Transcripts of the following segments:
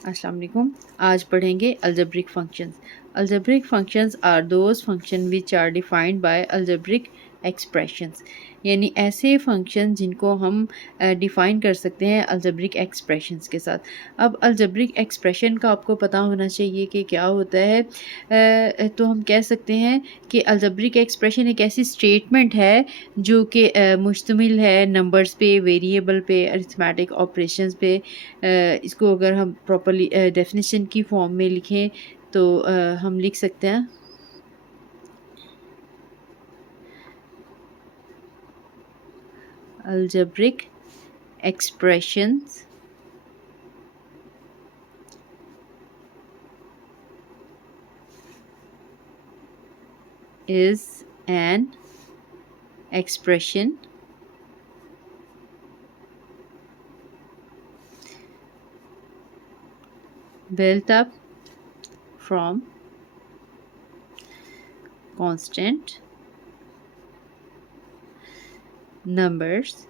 अस्सलाम वालेकुम। आज पढ़ेंगे algebraic functions. Algebraic functions are those function which are defined by algebraic expressions, यानी ऐसे फंक्शन जिनको हम डिफ़ाइन कर सकते हैं अलजेब्रिक एक्सप्रेशंस के साथ। अब अलजेब्रिक एक्सप्रेशन का आपको पता होना चाहिए कि क्या होता है। तो हम कह सकते हैं कि अलजेब्रिक एक्सप्रेशन एक ऐसी स्टेटमेंट है जो कि मुश्तमिल है नंबर्स पे, वेरिएबल पे, अरिथमेटिक ऑपरेशंस पे। इसको अगर हम प्रॉपर्ली डेफिनेशन की फॉर्म में लिखें तो हम लिख सकते हैं algebraic expressions is an expression built up from constant numbers,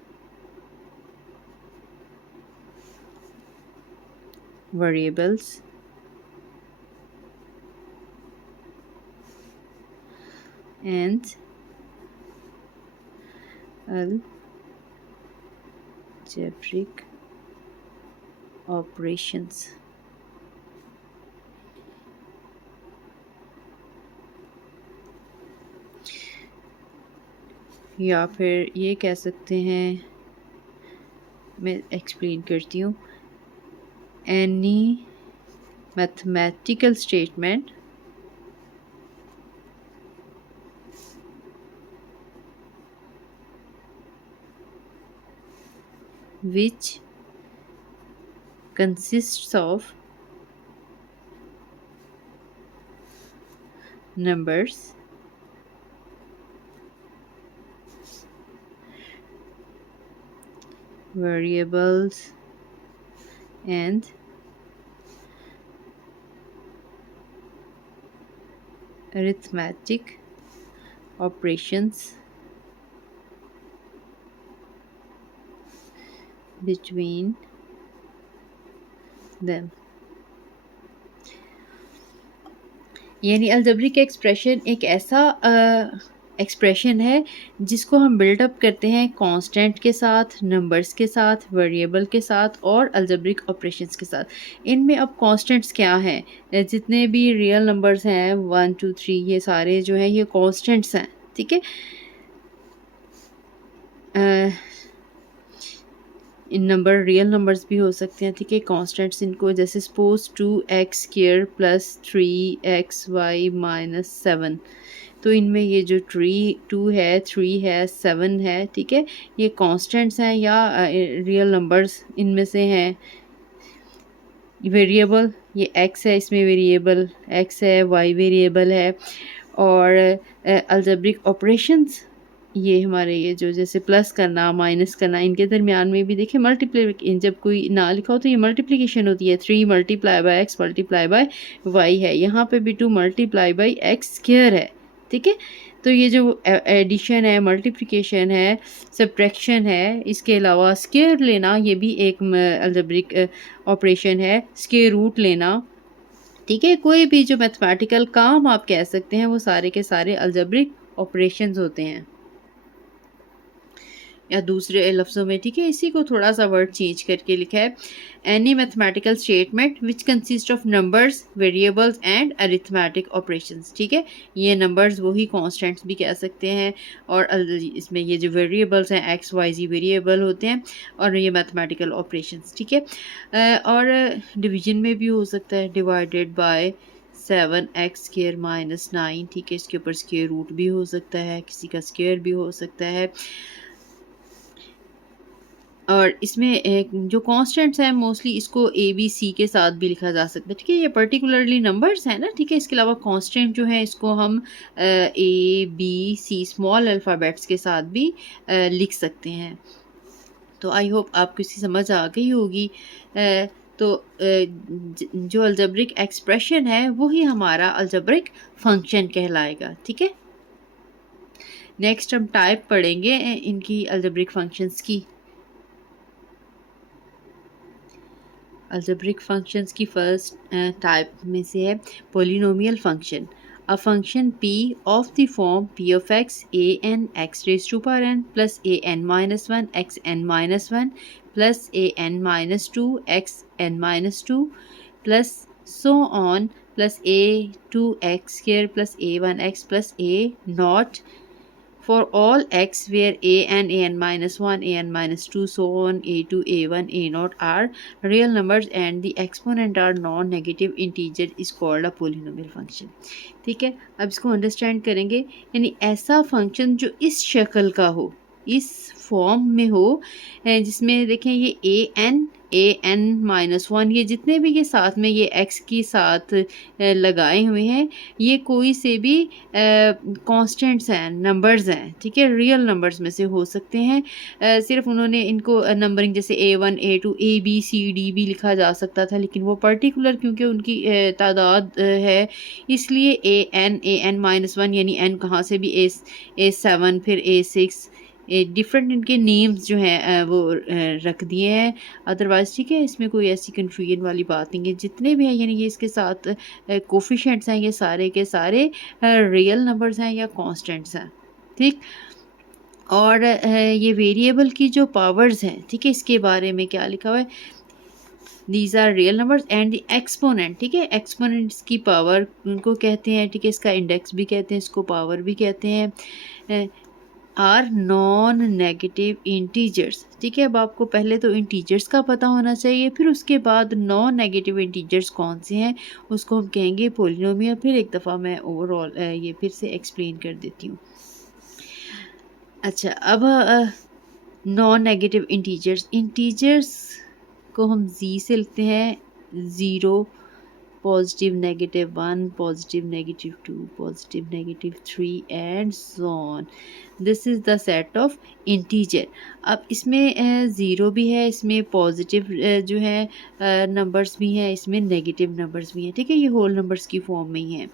variables, and algebraic operations। या फिर ये कह सकते हैं, मैं एक्सप्लेन करती हूँ, any mathematical statement which consists of numbers, variables, and arithmetic operations between them। यानी अलजेब्रिक एक्सप्रेशन एक ऐसा एक्सप्रेशन है जिसको हम बिल्डअप करते हैं कांस्टेंट के साथ, नंबर्स के साथ, वेरिएबल के साथ और अलजेब्रिक ऑपरेशंस के साथ। इनमें अब कांस्टेंट्स क्या हैं, जितने भी रियल नंबर्स हैं 1 2 3 ये सारे जो हैं ये कांस्टेंट्स हैं, ठीक है। इन नंबर रियल नंबर्स भी हो सकते हैं, ठीक है। कांस्टेंट्स इनको जैसे सपोज 2x² प्लस 3xy-7, तो इनमें ये जो 2 है, 3 है, 7 है, ठीक है, ये कांस्टेंट्स हैं या रियल नंबर्स इनमें से हैं। वेरिएबल ये x है, इसमें वेरिएबल x है, y वेरिएबल है। और अलजेब्रिक ऑपरेशंस ये हमारे ये जो जैसे प्लस करना, माइनस करना, इनके दरमियान में भी देखिए मल्टीप्लिकेशन, जब कोई ना लिखा हो तो ये मल्टीप्लिकेशन होती है। 3 multiply by x multiply by y है, यहाँ पे भी 2 मल्टीप्लाई बाय x स्क्वायर है, ठीक है। तो ये जो एडिशन है, मल्टीप्लिकेशन है, सब्ट्रैक्शन है, इसके अलावा स्क्वायर लेना ये भी एक अलजेब्रिक ऑपरेशन है, स्क्वायर रूट लेना, ठीक है। कोई भी जो मैथमेटिकल काम आप कह सकते हैं वो सारे के सारे अलजेब्रिक ऑपरेशंस होते हैं, या दूसरे लफ्ज़ों में, ठीक है, इसी को थोड़ा सा वर्ड चेंज करके लिखा है। Any mathematical statement which consist of numbers, variables and arithmetic operations, ठीक है। ये नंबर्स वही कॉन्स्टेंट्स भी कह सकते हैं, और इसमें ये जो वेरिएबल्स हैं एक्स वाई जी वेरिएबल होते हैं, और ये मैथमेटिकल ऑपरेशंस, ठीक है। और डिवीजन में भी हो सकता है, डिवाइडेड बाय 7x² - 9, ठीक है। इसके ऊपर स्क्वायर रूट भी हो सकता है, किसी का स्क्वायर भी हो सकता है। और इसमें एक जो कांस्टेंट्स हैं मोस्टली इसको ए बी सी के साथ भी लिखा जा सकता है, ठीक है। ये पर्टिकुलरली नंबर्स हैं ना, ठीक है। इसके अलावा कांस्टेंट जो है इसको हम A B C small alphabets के साथ भी लिख सकते हैं। तो आई होप आपको इसकी समझ आ गई होगी। तो जो अलजेब्रिक एक्सप्रेशन है वही हमारा अलजेब्रिक फंक्शन कहलाएगा, ठीक है। नेक्स्ट हम टाइप पढ़ेंगे इनकी अलजेब्रिक फंक्शंस की। अलजेब्रिक फंक्शंस की फर्स्ट टाइप में से है polynomial function. A function p of the form p of x a n x raised to power n plus a n minus 1 x n minus 1 plus a n minus 2 x n minus 2 plus so on plus a 2x square plus a 1x plus a naught for all x where a n minus 1 a n minus 2 so on a2 a1 a0 are real numbers and the exponent are non-negative integer is called a polynomial function। ठीक है, अब इसको understand करेंगे। यानी ऐसा function जो इस शक्ल का हो, इस फॉर्म में हो, जिसमें देखें ये a n माइनस 1 ये जितने भी ये साथ में ये x के साथ लगाए हुए हैं, ये कोई से भी कांस्टेंट्स हैं, नंबर्स हैं, ठीक है, रियल नंबर्स में से हो सकते हैं। सिर्फ उन्होंने इनको नंबरिंग जैसे a1 a2 a b c d भी लिखा जा सकता था, लेकिन वो पर्टिकुलर क्योंकि उनकी तादाद है, इसलिए a n माइनस 1 यानी n कहाँ से भी a7 फिर a6 डिफरेंट इनके नेम्स जो हैं वो रख दिए हैं। अदरवाइज़ ठीक है, इसमें कोई ऐसी कन्फ्यूजन वाली बात नहीं है। जितने भी हैं यानी ये इसके साथ कोफिशिएंट्स हैं, ये सारे के सारे रियल नंबर्स हैं या कांस्टेंट्स हैं, ठीक। और ये वेरिएबल की जो पावर्स हैं, ठीक है, इसके बारे में क्या लिखा हुआ है, these are real numbers and the exponent, ठीक है, एक्सपोनेंट्स की पावर उनको कहते हैं, ठीक है, इसका इंडेक्स भी कहते हैं, इसको पावर भी कहते हैं, आर नॉन नेगेटिव इंटीजर्स। ठीक है, अब आपको पहले तो इंटीजर्स का पता होना चाहिए, फिर उसके बाद नॉन नेगेटिव इंटीजर्स कौन से हैं उसको हम कहेंगे पोलिनोमियल। फिर एक दफ़ा मैं ओवरऑल ये फिर से एक्सप्लेन कर देती हूँ। अच्छा, अब नॉन नेगेटिव इंटीजर्स को हम जी से लिखते हैं, 0 positive negative 1 positive negative 2 positive negative 3 and so on. This is the set of integer. अब इसमें ज़ीरो भी है, इसमें पॉजिटिव जो है नंबर्स भी हैं, इसमें नेगेटिव नंबर्स भी हैं, ठीक है, ये होल नंबर्स की फॉर्म में ही हैं।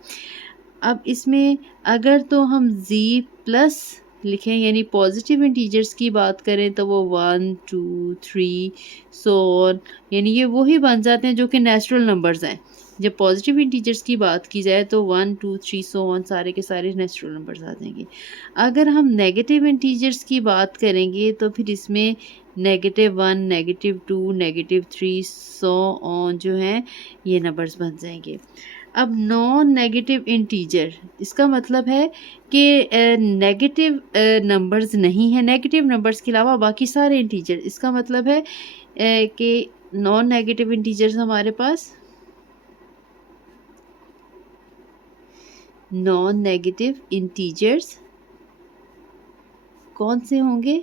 अब इसमें अगर तो हम जी प्लस लिखें यानी पॉजिटिव इंटीजर्स की बात करें तो वो 1 2 3 सो ऑन, यानी ये वही बन जाते हैं जो कि नेचुरल नंबर्स हैं। जब पॉजिटिव इंटीजर्स की बात की जाए तो 1 2 3 सो ऑन सारे के सारे नेचुरल नंबर्स आ जाएंगे। अगर हम नेगेटिव इंटीजर्स की बात करेंगे तो फिर इसमें -1 -2 -3 सो ऑन जो हैं ये नंबर्स बन जाएंगे। अब नॉन नेगेटिव इंटीजर, इसका मतलब है कि नेगेटिव नंबर्स नहीं है, नेगेटिव नंबर्स के अलावा बाकी सारे इंटीजर। इसका मतलब है कि नॉन नेगेटिव इंटीजर्स हमारे पास नॉन नेगेटिव इंटीजर्स कौन से होंगे,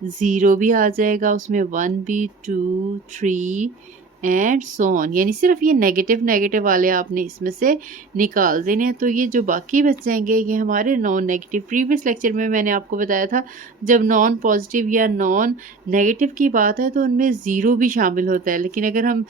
0 भी आ जाएगा उसमें, 1 भी, 2 3 एंड सो ऑन, यानी सिर्फ ये नेगेटिव वाले आपने इसमें से निकाल देने हैं। तो ये जो बाकी बच जाएंगे ये हमारे नॉन नेगेटिव। प्रीवियस लेक्चर में मैंने आपको बताया था जब नॉन पॉजिटिव या नॉन नेगेटिव की बात है तो उनमें ज़ीरो भी शामिल होता है, लेकिन अगर हम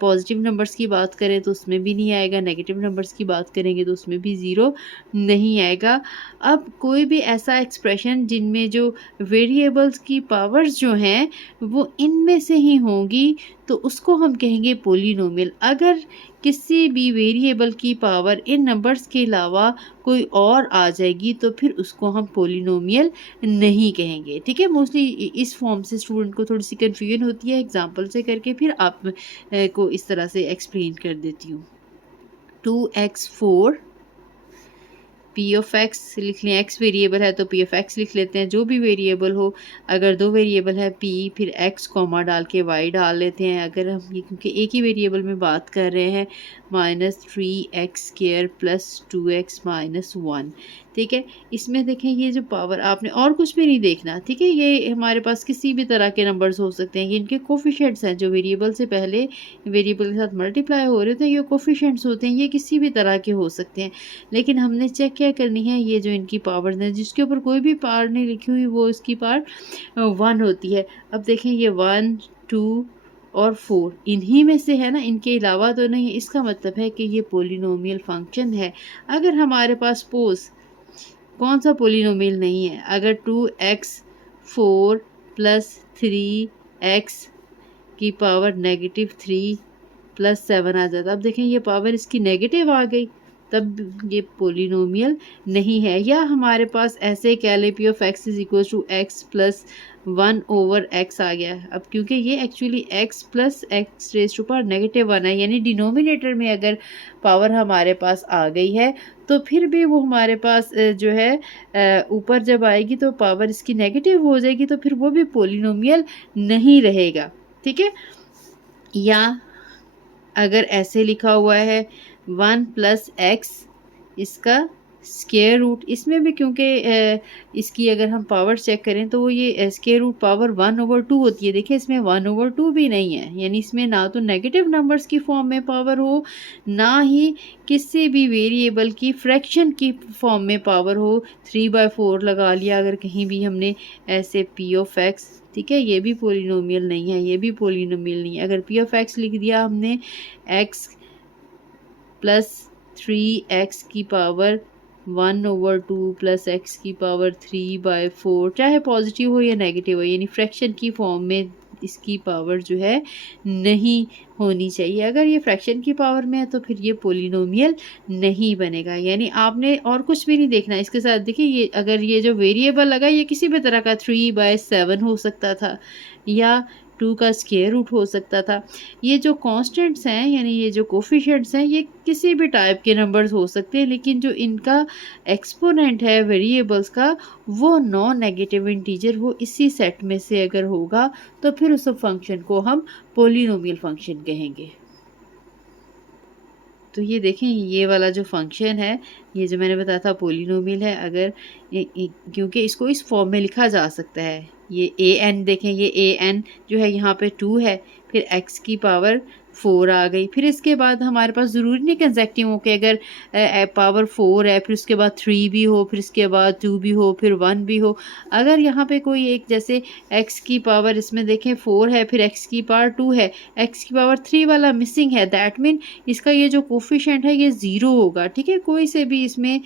पॉजिटिव नंबर्स की बात करें तो उसमें भी नहीं आएगा, नेगेटिव नंबर्स की बात करेंगे तो उसमें भी ज़ीरो नहीं आएगा। अब कोई भी ऐसा एक्सप्रेशन जिनमें जो वेरिएबल्स की पावर्स जो हैं वो इनमें से ही होंगी तो उसको हम कहेंगे पोलिनोमियल। अगर किसी भी वेरिएबल की पावर इन नंबर्स के अलावा कोई और आ जाएगी तो फिर उसको हम पोलिनोमियल नहीं कहेंगे। ठीक है, मोस्टली इस फॉर्म से स्टूडेंट को थोड़ी सी कन्फ्यूजन होती है, एग्जांपल से करके फिर आप को इस तरह से एक्सप्लेन कर देती हूँ। 2x4 p ऑफ x लिख लें, x वेरिएबल है तो p ऑफ x लिख लेते हैं, जो भी वेरिएबल हो। अगर दो वेरिएबल है p फिर x कॉमा डाल के y डाल लेते हैं। अगर हम ये क्योंकि एक ही वेरिएबल में बात कर रहे हैं, -3x² + 2x - 1। ठीक है, इसमें देखें ये जो पावर आपने और कुछ भी नहीं देखना, ठीक है, ये हमारे पास किसी भी तरह के नंबर्स हो सकते हैं, ये इनके कोफिशिएंट्स हैं जो वेरिएबल से पहले वेरिएबल के साथ मल्टीप्लाई हो रहे होते हैं, ये कोफिशिएंट्स होते हैं, ये किसी भी तरह के हो सकते हैं। लेकिन हमने चेक क्या करनी है, ये जो इनकी पावर्स हैं जिसके ऊपर कोई भी पावर नहीं लिखी हुई वो इसकी पावर 1 होती है। अब देखें ये 1 2 और 4 इन्हीं में से है ना, इनके अलावा तो नहीं है। इसका मतलब है कि ये पोलिनोमियल फंक्शन है। अगर हमारे पास पोज कौन सा पोलिनोमियल नहीं है, अगर 2x4 + 3x की पावर -3 + 7 आ जाता। अब देखें ये पावर इसकी नेगेटिव आ गई, तब ये पोलिनोमियल नहीं है। या हमारे पास ऐसे कह लें P of x is equal to X plus 1/x आ गया। अब क्योंकि ये actually x plus X raise to power -1 है, यानी डिनोमिनेटर में अगर पावर हमारे पास आ गई है तो फिर भी वो हमारे पास जो है ऊपर जब आएगी तो पावर इसकी नेगेटिव हो जाएगी, तो फिर वो भी पोलिनोमियल नहीं रहेगा। ठीक है। या अगर ऐसे लिखा हुआ है 1 + x इसका स्क्वायर रूट, इसमें भी क्योंकि इसकी अगर हम पावर चेक करें तो वो ये स्क्वायर रूट पावर 1/2 होती है। देखिए इसमें 1/2 भी नहीं है, यानी इसमें ना तो नेगेटिव नंबर्स की फॉर्म में पावर हो, ना ही किसी भी वेरिएबल की फ्रैक्शन की फॉर्म में पावर हो। 3/4 लगा लिया अगर कहीं भी हमने ऐसे पी ऑफ एक्स, ठीक है, ये भी पोलिनोमियल नहीं है, ये भी पोलिनोमियल नहीं है। अगर पी ऑफ एक्स लिख दिया हमने x + 3x की पावर 1/2 + x की पावर 3/4, चाहे पॉजिटिव हो या नेगेटिव हो, यानी फ्रैक्शन की फॉर्म में इसकी पावर जो है नहीं होनी चाहिए। अगर ये फ्रैक्शन की पावर में है तो फिर ये पोलिनोमियल नहीं बनेगा। यानी आपने और कुछ भी नहीं देखना इसके साथ। देखिए ये अगर ये जो वेरिएबल लगा ये किसी भी तरह का 3/7 हो सकता था या 2 का स्क्वायर रूट हो सकता था। ये जो कांस्टेंट्स हैं यानी ये जो कोफिशिएंट्स हैं ये किसी भी टाइप के नंबर्स हो सकते हैं, लेकिन जो इनका एक्सपोनेंट है वेरिएबल्स का वो नॉन नेगेटिव इंटीजर, वो इसी सेट में से अगर होगा तो फिर उस फंक्शन को हम पोलिनोमियल फंक्शन कहेंगे। तो ये देखें ये वाला जो फंक्शन है, ये जो मैंने बताया था पोलिनोमियल है। अगर क्योंकि इसको इस फॉर्म में लिखा जा सकता है। ये ए एन देखें, ये ए एन जो है यहाँ पे 2 है, फिर x की पावर 4 आ गई। फिर इसके बाद हमारे पास ज़रूरी नहीं कंसेक्टिव हो कि अगर पावर 4 है फिर उसके बाद 3 भी हो, फिर इसके बाद 2 भी हो, फिर 1 भी हो। अगर यहाँ पे कोई एक जैसे x की पावर इसमें देखें 4 है, फिर x की पावर 2 है, x की पावर 3 वाला मिसिंग है, दैट मीन इसका ये जो कोफिशिएंट है ये 0 होगा। ठीक है, कोई से भी इसमें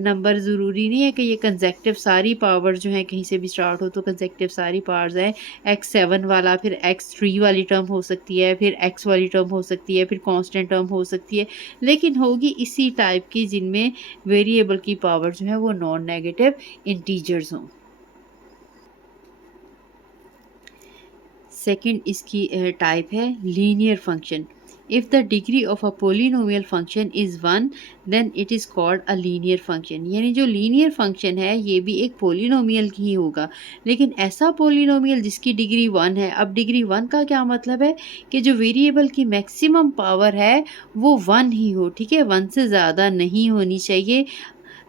नंबर ज़रूरी नहीं है कि ये कंसेक्टिव सारी पावर जो है कहीं से भी स्टार्ट हो तो कंसेक्टिव सारी पावर्स हैं। x7 वाला, फिर x3 वाली टर्म हो सकती है, फिर x वाली टर्म हो सकती है, फिर कांस्टेंट टर्म हो सकती है, लेकिन होगी इसी टाइप की जिनमें वेरिएबल की पावर जो है वो नॉन नेगेटिव इंटीजर्स हों। सेकंड इसकी टाइप है linear function. If the degree of a polynomial function is 1 then it is called a linear function। यानी जो लीनियर फंक्शन है ये भी एक पोलिनोमियल ही होगा, लेकिन ऐसा पोलिनोमियल जिसकी डिग्री 1 है। अब डिग्री 1 का क्या मतलब है कि जो वेरिएबल की मैक्सिमम पावर है वो 1 ही हो। ठीक है, 1 से ज़्यादा नहीं होनी चाहिए।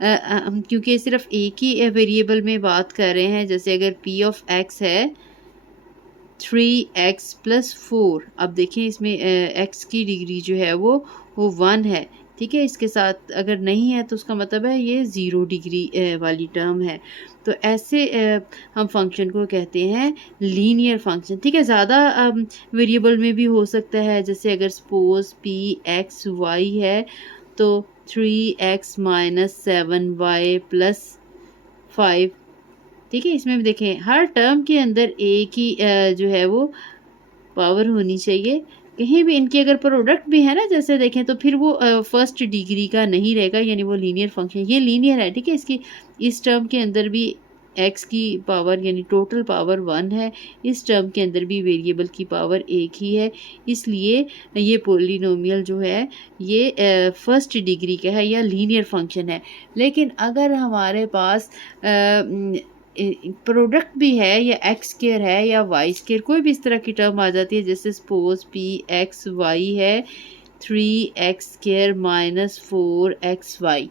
हम क्योंकि सिर्फ एक ही वेरिएबल में बात कर रहे हैं, जैसे अगर p ऑफ x है 3x + 4। अब देखें इसमें x की डिग्री जो है वो 1 है। ठीक है, इसके साथ अगर नहीं है तो उसका मतलब है ये 0 डिग्री वाली टर्म है। तो ऐसे हम फंक्शन को कहते हैं लीनियर फंक्शन। ठीक है, ज़्यादा वेरिएबल में भी हो सकता है, जैसे अगर सपोज p x y है तो 3x - 7y + 5। ठीक है, इसमें भी देखें हर टर्म के अंदर एक ही जो है वो पावर होनी चाहिए। कहीं भी इनके अगर प्रोडक्ट भी है ना जैसे देखें तो फिर वो फर्स्ट डिग्री का नहीं रहेगा, यानी वो लीनियर फंक्शन ये लीनियर है। ठीक है, इसकी इस टर्म के अंदर भी x की पावर यानी टोटल पावर 1 है, इस टर्म के अंदर भी वेरिएबल की पावर 1 ही है, इसलिए ये पोलिनोमियल जो है ये फर्स्ट डिग्री का है या लीनियर फंक्शन है। लेकिन अगर हमारे पास प्रोडक्ट भी है या एक्स स्क्वायर है या वाई स्क्वायर, कोई भी इस तरह की टर्म आ जाती है, जैसे सपोज पी एक्स वाई है 3x² - 4xy,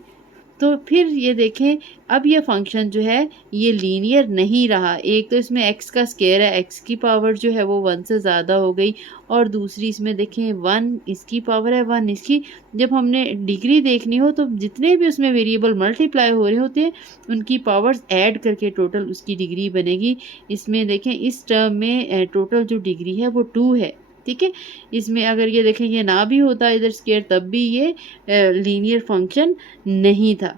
तो फिर ये देखें अब ये फंक्शन जो है ये लीनियर नहीं रहा। एक तो इसमें x का स्क्वायर है, x की पावर जो है वो 1 से ज़्यादा हो गई, और दूसरी इसमें देखें 1 इसकी पावर है 1 इसकी। जब हमने डिग्री देखनी हो तो जितने भी उसमें वेरिएबल मल्टीप्लाई हो रहे होते हैं उनकी पावर्स ऐड करके टोटल उसकी डिग्री बनेगी। इसमें देखें इस टर्म में टोटल जो डिग्री है वो 2 है। ठीक है, इसमें अगर ये देखें ये ना भी होता इधर स्क्वायर तब भी ये लीनियर फंक्शन नहीं था।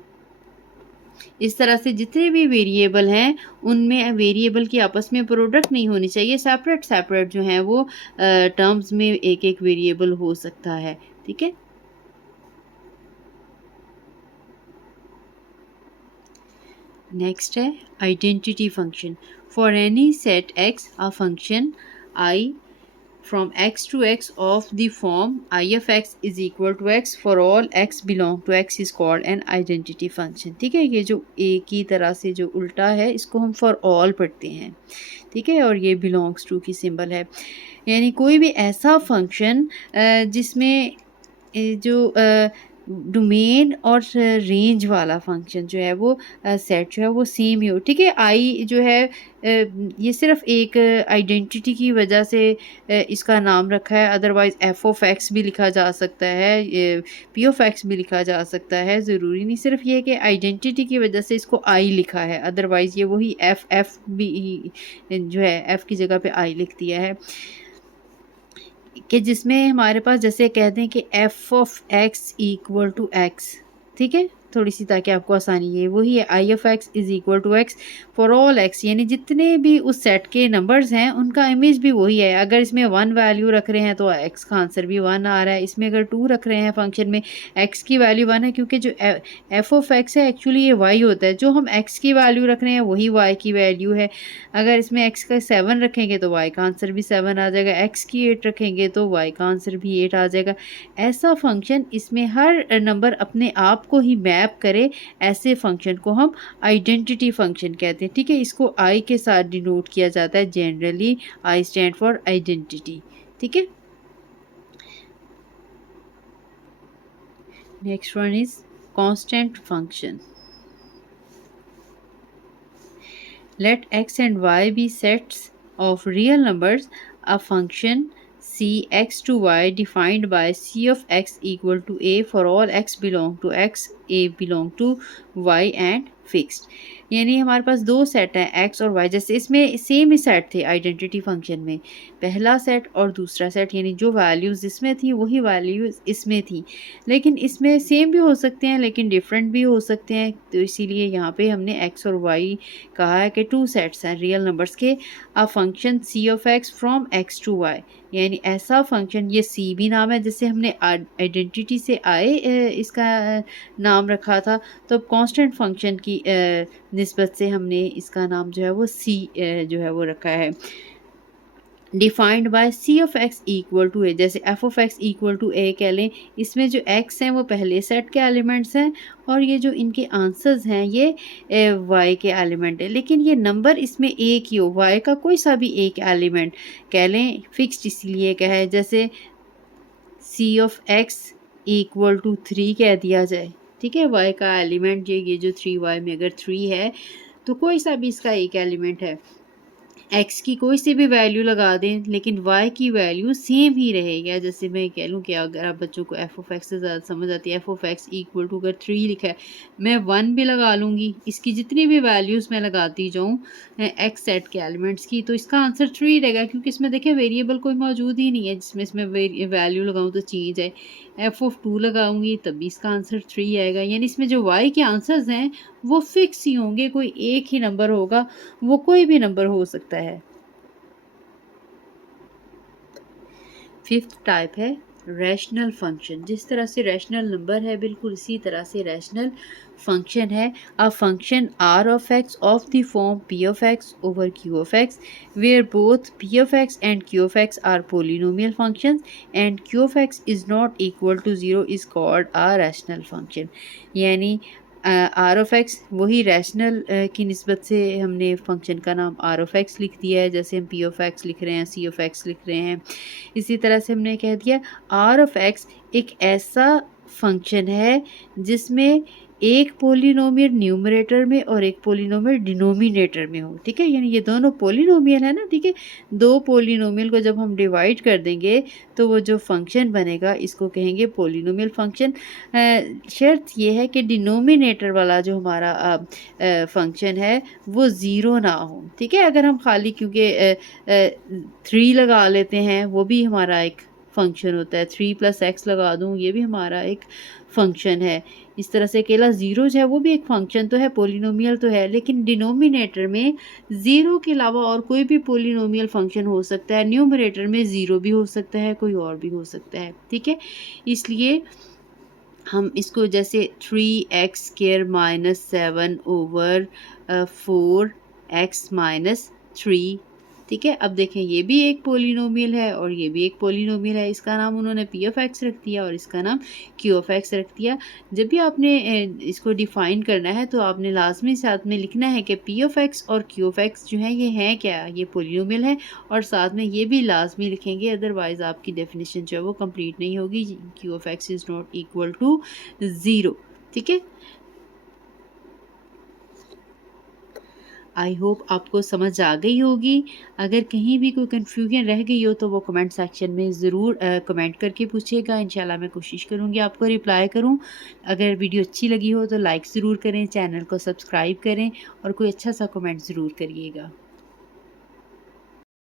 इस तरह से जितने भी वेरिएबल हैं उनमें वेरिएबल की आपस में प्रोडक्ट नहीं होनी चाहिए, सेपरेट सेपरेट जो हैं वो टर्म्स में एक एक वेरिएबल हो सकता है। ठीक है, नेक्स्ट है identity function. For any set x a function I from x to x of the form I of x is equal to x for all x belong to x is called an identity function। ठीक है, ये जो एक ही तरह से जो उल्टा है इसको हम for all पढ़ते हैं। ठीक है, और ये belongs to की सिंबल है, यानी कोई भी ऐसा फंक्शन जिसमें जो डोमेन और रेंज वाला फंक्शन जो है वो सेट जो है वो सेम ही हो। ठीक है, आई जो है ये सिर्फ एक आइडेंटिटी की वजह से इसका नाम रखा है, अदरवाइज एफ ऑफ एक्स भी लिखा जा सकता है, पी ऑफ एक्स भी लिखा जा सकता है। ज़रूरी नहीं सिर्फ ये कि आइडेंटिटी की वजह से इसको आई लिखा है, अदरवाइज ये वही एफ भी जो है एफ की जगह पे आई लिख दिया है, कि जिसमें हमारे पास जैसे कहते हैं कि F of x equal to X. ठीक है, थोड़ी सी ताकि आपको आसानी है, वही है I of x is equal to x for all x, यानी जितने भी उस सेट के नंबर्स हैं उनका इमेज भी वही है। अगर इसमें 1 वैल्यू रख रहे हैं तो एक्स का आंसर भी 1 आ रहा है, इसमें अगर 2 रख रहे हैं फंक्शन में एक्स की वैल्यू 1 है, क्योंकि जो एफ ऑफ एक्स है एक्चुअली ये वाई होता है, जो हम एक्स की वैल्यू रख रहे हैं वही वाई की वैल्यू है। अगर इसमें एक्स का 7 रखेंगे तो वाई का आंसर भी 7 आ जाएगा, एक्स की 8 रखेंगे तो वाई का आंसर भी 8 आ जाएगा। ऐसा फंक्शन इसमें हर नंबर अपने आप को ही मैप करे, ऐसे फंक्शन को हम आइडेंटिटी फंक्शन कहते हैं। ठीक है, इसको आई के साथ डिनोट किया जाता है generally, I stand for identity. ठीक है, next one is constant function. Let x and y be sets of real numbers. A function c x to y defined by c of x equal to a for all x belong to x, a belong to y and fixed। यानी हमारे पास दो set हैं x और y, जैसे इसमें same ही set थे identity function में, पहला सेट और दूसरा सेट, यानी जो वैल्यूज़ इसमें थी वही वैल्यूज़ इसमें थी, लेकिन इसमें सेम भी हो सकते हैं लेकिन डिफरेंट भी हो सकते हैं। तो इसीलिए यहाँ पे हमने x और y कहा है कि टू सेट्स हैं रियल नंबर्स के। A function c of x from x to y, यानी ऐसा फंक्शन, ये c भी नाम है जिससे हमने आइडेंटिटी से आए इसका नाम रखा था, तो कांस्टेंट फंक्शन की निस्बत से हमने इसका नाम जो है वो c जो है वो रखा है। Defined by c of x equal to a, जैसे f of x equal to a कह लें, इसमें जो एक्स हैं वो पहले सेट के एलिमेंट्स हैं और ये जो इनके आंसर्स हैं ये वाई के एलिमेंट है, लेकिन ये नंबर इसमें एक ही हो, वाई का कोई सा भी एक एलिमेंट कह लें, फिक्स्ड इसीलिए कहा है। जैसे सी ऑफ एक्स इक्वल टू 3 कह दिया जाए, ठीक है, वाई का एलिमेंट ये जो 3y में अगर 3 है तो कोई सा भी इसका एक एलिमेंट है, एक्स की कोई सी भी वैल्यू लगा दें लेकिन वाई की वैल्यू सेम ही रहेगी। जैसे मैं कह लूँ कि अगर आप बच्चों को एफ ऑफ एक्स से ज़्यादा समझ आती है, F of x equal to अगर 3 लिखा है, मैं 1 भी लगा लूँगी, इसकी जितनी भी वैल्यूज़ मैं लगाती जाऊँ एक्स सेट के एलिमेंट्स की, तो इसका आंसर 3 रहेगा, क्योंकि इसमें देखिए वेरिएबल कोई मौजूद ही नहीं है जिसमें इसमें वैल्यू लगाऊँ तो चेंज है। एफ ऑफ 2 लगाऊंगी तब भी इसका आंसर 3 आएगा, यानी इसमें जो वाई के आंसर्स हैं वो फिक्स ही होंगे, कोई एक ही नंबर होगा, वो कोई भी नंबर हो सकता है। फिफ्थ टाइप है रैशनल फंक्शन। जिस तरह से रैशनल नंबर है बिल्कुल इसी तरह से रैशनल फंक्शन है। A function R of X of the form P of X over Q of X where both P of X and Q of X are polynomial functions and Q of X is not equal to 0 is called a rational function. यानी R of X वही rational की निस्बत से हमने function का नाम are of x लिख दिया है, जैसे हम पी ऑफ एक्स लिख रहे हैं, सी ऑफ एक्स लिख रहे हैं। इसी तरह से हमने कह दिया आर ऑफ एक्स एक ऐसा फंक्शन है जिसमें एक पोलिनोमियल न्यूमरेटर में और एक पोलिनोमियल डिनोमिनेटर में हो, ठीक है, यानी ये दोनों पोलिनोमियल है ना, ठीक है, दो पोलिनोमियल को जब हम डिवाइड कर देंगे तो वो जो फंक्शन बनेगा इसको कहेंगे पोलिनोमियल फंक्शन। शर्त ये है कि डिनोमिनेटर वाला जो हमारा फंक्शन है वो ज़ीरो ना हो, ठीक है। अगर हम खाली क्योंकि 3 लगा लेते हैं वो भी हमारा एक फंक्शन होता है। 3 + x लगा दूँ, ये भी हमारा एक फंक्शन है। इस तरह से अकेला 0 जो है वो भी एक फंक्शन तो है, पॉलिनोमियल तो है, लेकिन डिनोमिनेटर में 0 के अलावा और कोई भी पॉलिनोमियल फंक्शन हो सकता है। न्यूमरेटर में 0 भी हो सकता है, कोई और भी हो सकता है, ठीक है? इसलिए हम इसको जैसे 3x² - 7/4x - 3, ठीक है? अब देखें ये भी एक पॉलिनोमियल है और ये भी एक पॉलिनोमियल है। इसका नाम उन्होंने p(x) रख दिया और इसका नाम q(x) रख दिया। जब भी आपने इसको डिफ़ाइन करना है तो आपने लाज़मी साथ में लिखना है कि p(x) और q(x) जो है ये हैं क्या? ये पॉलिनोमियल है और साथ में ये भी लाज़मी लिखेंगे, अदरवाइज़ आपकी डेफिनिशन जो है वो कंप्लीट नहीं होगी। q(x) is not equal to 0, ठीक है? आई होप आपको समझ आ गई होगी। अगर कहीं भी कोई कन्फ्यूजन रह गई हो तो वो कमेंट सेक्शन में ज़रूर कमेंट करके पूछिएगा। इंशाल्लाह मैं कोशिश करूँगी आपको रिप्लाई करूँ। अगर वीडियो अच्छी लगी हो तो लाइक ज़रूर करें, चैनल को सब्सक्राइब करें और कोई अच्छा सा कमेंट ज़रूर करिएगा।